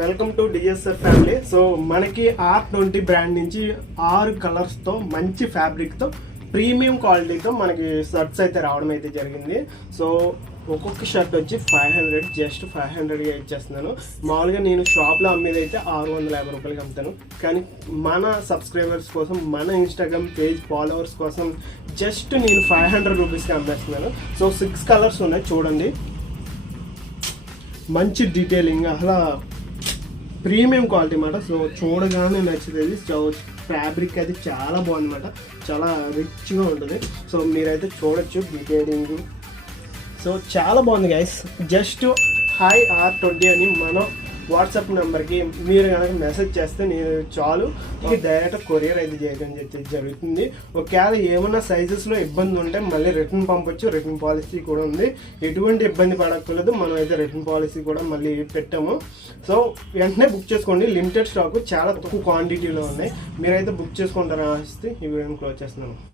Welcome to DSR family. So మనకి R20 brand నుంచి 6 కలర్స్తో మంచి ఫ్యాబ్రిక్తో ప్రీమియం క్వాలిటీతో మనకి షర్ట్స్ అయితే రావడం అయితే జరిగింది. సో ఒక్కొక్క షర్ట్ వచ్చి 500, జస్ట్ 500గా ఇచ్చేస్తున్నాను. మామూలుగా నేను షాప్లో అమ్మేది అయితే 650 రూపాయలకి అమ్ముతాను. కానీ మన సబ్స్క్రైబర్స్ కోసం, మన ఇన్స్టాగ్రామ్ పేజ్ ఫాలోవర్స్ కోసం జస్ట్ నేను 500 రూపీస్కి అమ్మేస్తున్నాను. సో 6 కలర్స్ ఉన్నాయి చూడండి. మంచి డీటెయిలింగ్, అసలు ప్రీమియం క్వాలిటీ అన్నమాట. సో చూడగానే నచ్చుతుంది. సో ఫ్యాబ్రిక్ అయితే చాలా బాగుందన్నమాట, చాలా రిచ్గా ఉంటుంది. సో మీరైతే చూడొచ్చు డీటెయిలింగ్. సో చాలా బాగుంది గైస్. జస్ట్ హాయ్ R20 అని మనం వాట్సాప్ నెంబర్కి మీరు కనుక మెసేజ్ చేస్తే నేను చాలు డైరెక్ట్ కొరియర్ అయితే చేయడం జరుగుతుంది. ఒకవేళ ఏమైనా సైజెస్లో ఇబ్బంది ఉంటే మళ్ళీ రిటర్న్ పంపొచ్చు. రిటర్న్ పాలసీ కూడా ఉంది. ఎటువంటి ఇబ్బంది పడక్కర్లేదు. మనం అయితే రిటర్న్ పాలసీ కూడా మళ్ళీ పెట్టాము. సో వెంటనే బుక్ చేసుకోండి. లిమిటెడ్ స్టాక్, చాలా తక్కువ క్వాంటిటీలో ఉన్నాయి. మీరైతే బుక్ చేసుకుంటారని ఆశిస్తే ఈ వీడియోని క్లోజ్ చేస్తున్నాను.